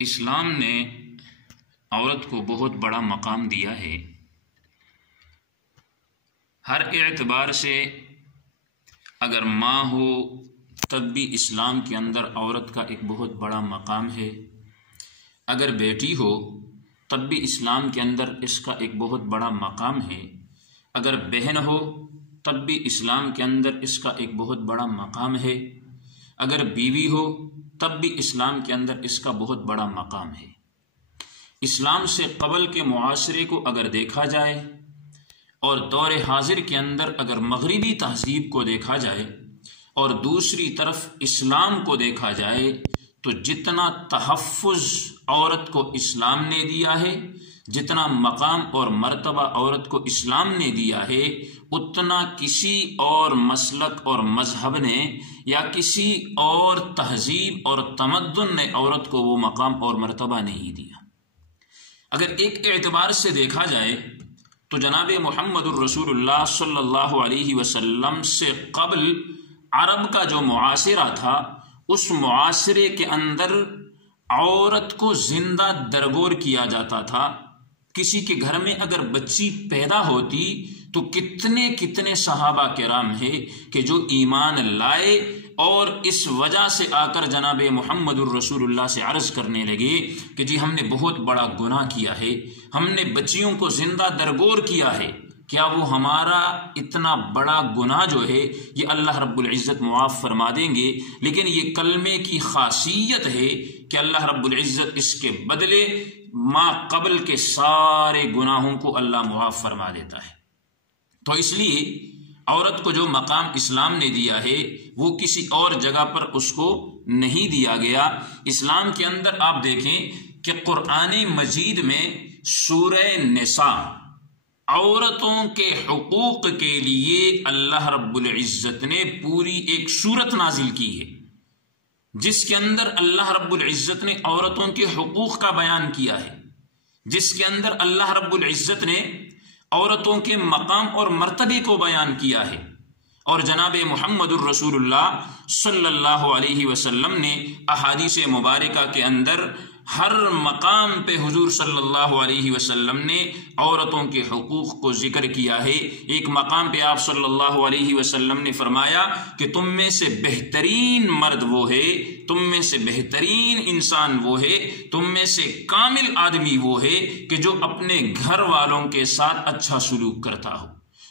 اسلام نے عورت کو بہت بڑا مقام دیا ہے۔ ہر اعتبار سے اگر ماں ہو تب بھی اسلام کے اندر عورت کا ایک بہت بڑا مقام ہے، اگر بیٹی ہو تب بھی اسلام کے اندر اس کا ایک بہت بڑا مقام ہے، اگر بہن ہو تب بھی اسلام کے اندر اس کا ایک بہت بڑا مقام ہے، اگر بیوی ہو تب بھی اسلام کے اندر اس کا بہت بڑا مقام ہے۔ اسلام سے قبل کے معاشرے کو اگر دیکھا جائے اور دور حاضر کے اندر اگر مغربی تہذیب کو دیکھا جائے اور دوسری طرف اسلام کو دیکھا جائے تو جتنا تحفظ عورت کو اسلام نے دیا ہے، جتنا مقام اور مرتبہ عورت کو اسلام نے دیا ہے، اتنا کسی اور مسلک اور مذہب نے یا کسی اور تہذیب اور تمدن نے عورت کو وہ مقام اور مرتبہ نہیں دیا۔ اگر ایک اعتبار سے دیکھا جائے تو جناب محمد الرسول اللہ صلی اللہ علیہ وسلم سے قبل عرب کا جو معاشرہ تھا، اس معاشرے کے اندر عورت کو زندہ درگور کیا جاتا تھا۔ کسی کے گھر میں اگر بچی پیدا ہوتی تو کتنے صحابہ کرام ہیں کہ جو ایمان لائے اور اس وجہ سے آ کر جناب محمد الرسول اللہ سے عرض کرنے لگے کہ جی ہم نے بہت بڑا گناہ کیا ہے، ہم نے بچیوں کو زندہ درگور کیا ہے، کیا وہ ہمارا اتنا بڑا گناہ جو ہے یہ اللہ رب العزت معاف فرما دیں گے؟ لیکن یہ کلمے کی خاصیت ہے کہ اللہ رب العزت اس کے بدلے ما قبل کے سارے گناہوں کو اللہ معاف فرما دیتا ہے۔ تو اس لیے عورت کو جو مقام اسلام نے دیا ہے وہ کسی اور جگہ پر اس کو نہیں دیا گیا۔ اسلام کے اندر آپ دیکھیں کہ قرآن مجید میں سورہ نساء عورتوں کے حقوق کے لیے اللہ رب العزت نے پوری ایک سورت نازل کی ہے، جس کے اندر اللہ رب العزت نے عورتوں کے حقوق کا بیان کیا ہے، جس کے اندر اللہ رب العزت نے عورتوں کے مقام اور مرتبے کو بیان کیا ہے۔ اور جناب محمد الرسول اللہ صلی اللہ علیہ وسلم نے احادیث مبارکہ کے اندر ہر مقام پہ حضور صلی اللہ علیہ وسلم نے عورتوں کے حقوق کو ذکر کیا ہے۔ ایک مقام پہ آپ صلی اللہ علیہ وسلم نے فرمایا کہ تم میں سے بہترین مرد وہ ہے، تم میں سے بہترین انسان وہ ہے، تم میں سے کامل آدمی وہ ہے کہ جو اپنے گھر والوں کے ساتھ اچھا سلوک کرتا ہو،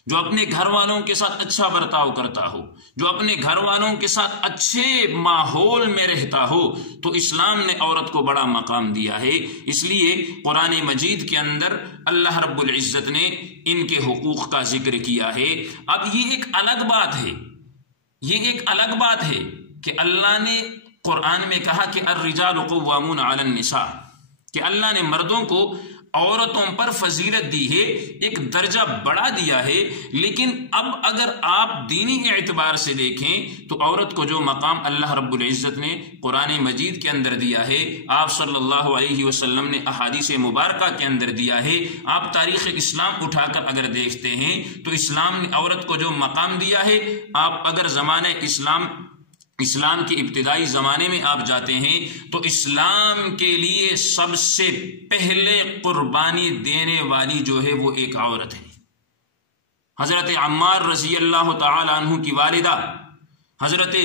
جو اپنے گھر والوں کے ساتھ اچھا برتاؤ کرتا ہو، جو اپنے گھر والوں کے ساتھ اچھے ماحول میں رہتا ہو۔ تو اسلام نے عورت کو بڑا مقام دیا ہے، اس لیے قرآن مجید کے اندر اللہ رب العزت نے ان کے حقوق کا ذکر کیا ہے۔ اب یہ ایک الگ بات ہے، یہ ایک الگ بات ہے کہ اللہ نے قرآن میں کہا کہ الرجال قوامون علی النساء، کہ اللہ نے مردوں کو عورتوں پر فضیلت دی ہے، ایک درجہ بڑھا دیا ہے۔ لیکن اب اگر آپ دینی اعتبار سے دیکھیں تو عورت کو جو مقام اللہ رب العزت نے قرآن مجید کے اندر دیا ہے، آپ صلی اللہ علیہ وسلم نے احادیث مبارکہ کے اندر دیا ہے، آپ تاریخ اسلام اٹھا کر اگر دیکھتے ہیں تو اسلام نے عورت کو جو مقام دیا ہے، آپ اگر زمانہ اسلام کے ابتدائی زمانے میں آپ جاتے ہیں تو اسلام کے لیے سب سے پہلے قربانی دینے والی جو ہے وہ ایک عورت ہے۔ حضرت عمار رضی اللہ تعالی عنہ کی والدہ حضرت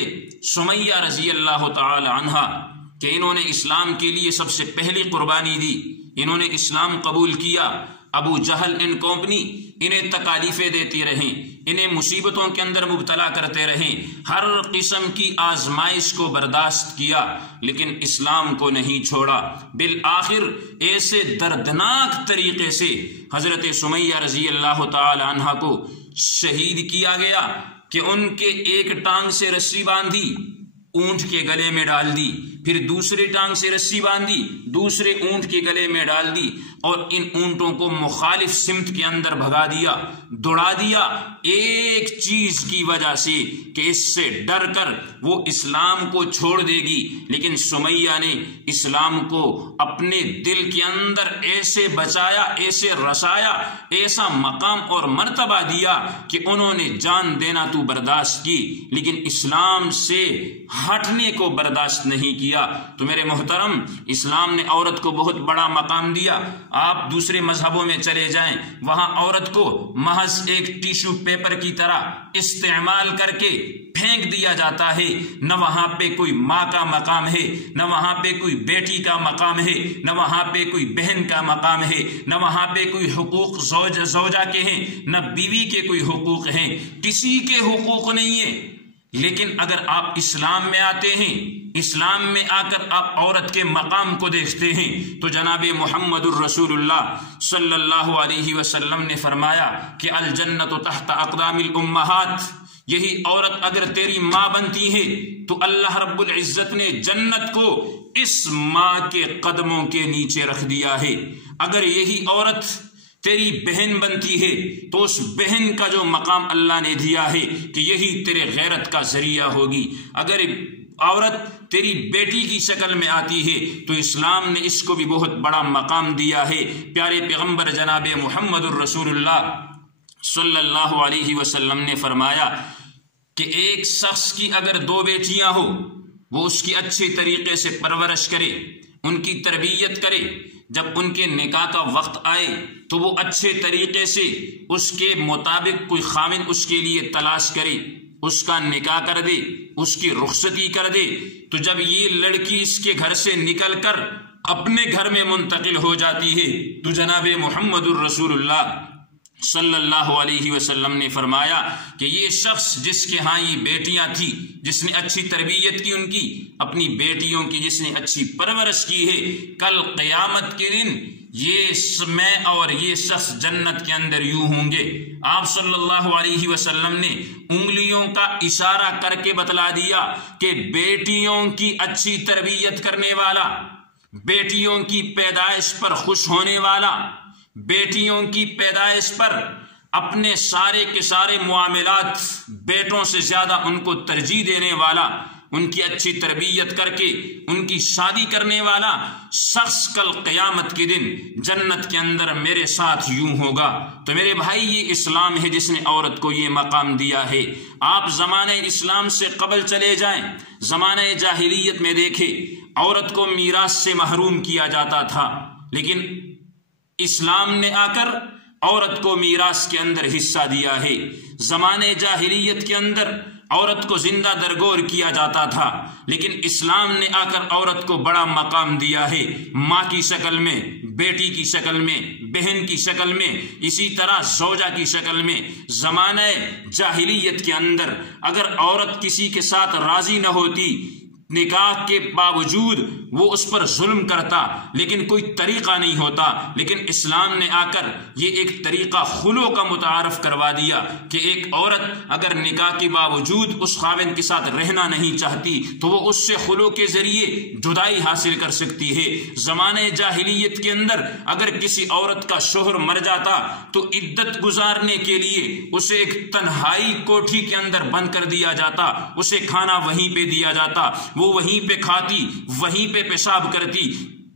سمیہ رضی اللہ تعالی عنہ کہ انہوں نے اسلام کے لیے سب سے پہلی قربانی دی، انہوں نے اسلام قبول کیا۔ ابو جہل ان کمپنی انہیں تکالیفیں دیتی رہیں، انہیں مصیبتوں کے اندر مبتلا کرتے رہیں، ہر قسم کی آزمائش کو برداشت کیا لیکن اسلام کو نہیں چھوڑا۔ بالآخر ایسے دردناک طریقے سے حضرت سمیہ رضی اللہ تعالی عنہ کو شہید کیا گیا کہ ان کے ایک ٹانگ سے رسی باندھی، اونٹ کے گلے میں ڈال دی، پھر دوسرے ٹانگ سے رسی باندھی، دوسرے اونٹ کے گلے میں ڈال دی، اور ان اونٹوں کو مخالف سمت کے اندر بھگا دیا، دوڑا دیا، ایک چیز کی وجہ سے کہ اس سے ڈر کر وہ اسلام کو چھوڑ دے گی۔ لیکن سمیہ نے اسلام کو اپنے دل کے اندر ایسے بچایا، ایسے رسایا، ایسا مقام اور مرتبہ دیا کہ انہوں نے جان دینا تو برداشت کی، لیکن اسلام سے ہٹنے کو برداشت نہیں کیا۔ تو میرے محترم، اسلام نے عورت کو بہت بڑا مقام دیا۔ آپ دوسرے مذہبوں میں چلے جائیں، وہاں عورت کو محض ایک ٹیشو پیپر کی طرح استعمال کر کے پھینک دیا جاتا ہے۔ نہ وہاں پہ کوئی ماں کا مقام ہے، نہ وہاں پہ کوئی بیٹی کا مقام ہے، نہ وہاں پہ کوئی بہن کا مقام ہے، نہ وہاں پہ کوئی حقوق زوجہ کے ہیں، نہ بیوی کے کوئی حقوق ہیں، کسی کے حقوق نہیں ہیں۔ لیکن اگر آپ اسلام میں آتے ہیں، اسلام میں آ کر آپ عورت کے مقام کو دیکھتے ہیں، تو جناب محمد الرسول اللہ صلی اللہ علیہ وسلم نے فرمایا کہ الجنت تحت اقدام الامہات، یہی عورت اگر تیری ماں بنتی ہے تو اللہ رب العزت نے جنت کو اس ماں کے قدموں کے نیچے رکھ دیا ہے۔ اگر یہی عورت تیری بہن بنتی ہے تو اس بہن کا جو مقام اللہ نے دیا ہے کہ یہی تیرے غیرت کا ذریعہ ہوگی۔ اگر عورت تیری بیٹی کی شکل میں آتی ہے تو اسلام نے اس کو بھی بہت بڑا مقام دیا ہے۔ پیارے پیغمبر جناب محمد الرسول اللہ صلی اللہ علیہ وسلم نے فرمایا کہ ایک شخص کی اگر 2 بیٹیاں ہو، وہ اس کی اچھے طریقے سے پرورش کرے، ان کی تربیت کرے، جب ان کے نکاح کا وقت آئے تو وہ اچھے طریقے سے اس کے مطابق کوئی خاوند اس کے لیے تلاش کرے، اس کا نکاح کر دے، اس کی رخصتی کر دے، تو جب یہ لڑکی اس کے گھر سے نکل کر اپنے گھر میں منتقل ہو جاتی ہے تو جناب محمد الرسول اللہ صلی اللہ علیہ وسلم نے فرمایا کہ یہ شخص جس کے ہاں یہ بیٹیاں تھی، جس نے اچھی تربیت کی ان کی، اپنی بیٹیوں کی جس نے اچھی پرورش کی ہے، کل قیامت کے دن میں اور یہ شخص جنت کے اندر یوں ہوں گے۔ آپ صلی اللہ علیہ وسلم نے انگلیوں کا اشارہ کر کے بتلا دیا کہ بیٹیوں کی اچھی تربیت کرنے والا، بیٹیوں کی پیدائش پر خوش ہونے والا، بیٹیوں کی پیدائش پر اپنے سارے کے سارے معاملات بیٹوں سے زیادہ ان کو ترجیح دینے والا، ان کی اچھی تربیت کر کے ان کی شادی کرنے والا شخص کل قیامت کے دن جنت کے اندر میرے ساتھ یوں ہوگا۔ تو میرے بھائی، یہ اسلام ہے جس نے عورت کو یہ مقام دیا ہے۔ آپ زمانہ اسلام سے قبل چلے جائیں، زمانہ جاہلیت میں دیکھیں، عورت کو میراث سے محروم کیا جاتا تھا، لیکن اسلام نے آ کر عورت کو میراث کے اندر حصہ دیا ہے۔ زمانے جاہلیت کے اندر عورت کو زندہ درگور کیا جاتا تھا، لیکن اسلام نے آ کر عورت کو بڑا مقام دیا ہے، ماں کی شکل میں، بیٹی کی شکل میں، بہن کی شکل میں، اسی طرح زوجہ کی شکل میں۔ زمانہ جاہلیت کے اندر اگر عورت کسی کے ساتھ راضی نہ ہوتی، نکاح کے باوجود وہ اس پر ظلم کرتا، لیکن کوئی طریقہ نہیں ہوتا، لیکن اسلام نے آ کر یہ ایک طریقہ خلو کا متعارف کروا دیا کہ ایک عورت اگر نکاح کے باوجود اس خاوند کے ساتھ رہنا نہیں چاہتی تو وہ اس سے خلو کے ذریعے جدائی حاصل کر سکتی ہے۔ زمانے جاہلیت کے اندر اگر کسی عورت کا شوہر مر جاتا تو عدت گزارنے کے لیے اسے ایک تنہائی کوٹھی کے اندر بند کر دیا جاتا، اسے کھانا وہیں پہ دیا جاتا، وہ وہیں پہ کھاتی، وہیں پہ پیشاب کرتی،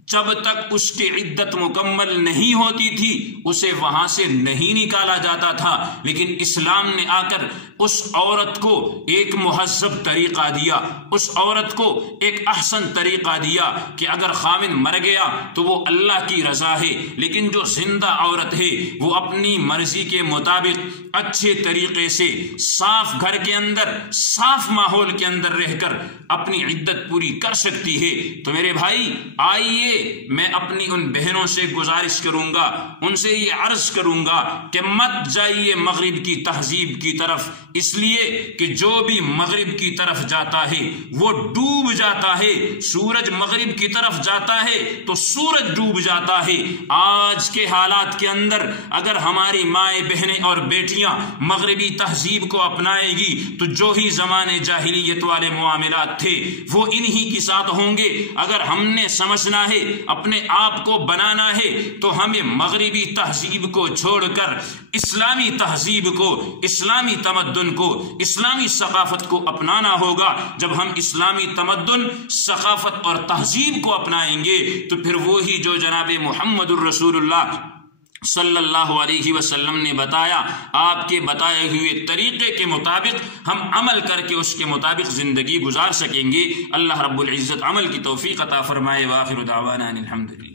جب تک اس کی عدت مکمل نہیں ہوتی تھی اسے وہاں سے نہیں نکالا جاتا تھا۔ لیکن اسلام نے آ کر اس عورت کو ایک مہذب طریقہ دیا، اس عورت کو ایک احسن طریقہ دیا کہ اگر خاوند مر گیا تو وہ اللہ کی رضا ہے، لیکن جو زندہ عورت ہے وہ اپنی مرضی کے مطابق اچھے طریقے سے صاف گھر کے اندر، صاف ماحول کے اندر رہ کر اپنی عدت پوری کر سکتی ہے۔ تو میرے بھائی، آئیے میں اپنی ان بہنوں سے گزارش کروں گا، ان سے یہ عرض کروں گا کہ مت جائیے مغرب کی تہذیب کی طرف، اس لیے کہ جو بھی مغرب کی طرف جاتا ہے وہ ڈوب جاتا ہے، سورج مغرب کی طرف جاتا ہے تو سورج ڈوب جاتا ہے۔ آج کے حالات کے اندر اگر ہماری مائیں بہنیں اور بیٹیاں مغربی تہذیب کو اپنائے گی تو جو ہی زمانے جاہلیت والے معاملات تھے وہ انہی کے ساتھ ہوں گے۔ اگر ہم نے سمجھنا ہے اپنے آپ کو بنانا ہے تو ہمیں مغربی تہذیب کو چھوڑ کر اسلامی تہذیب کو، اسلامی تمدن کو، اسلامی ثقافت کو اپنانا ہوگا۔ جب ہم اسلامی تمدن، ثقافت اور تہذیب کو اپنائیں گے تو پھر وہی جو جناب محمد الرسول اللہ صلی اللہ علیہ وسلم نے بتایا، آپ کے بتائے ہوئے طریقے کے مطابق ہم عمل کر کے اس کے مطابق زندگی گزار سکیں گے۔ اللہ رب العزت عمل کی توفیق عطا فرمائے۔ وآخر دعوانا الحمدللہ۔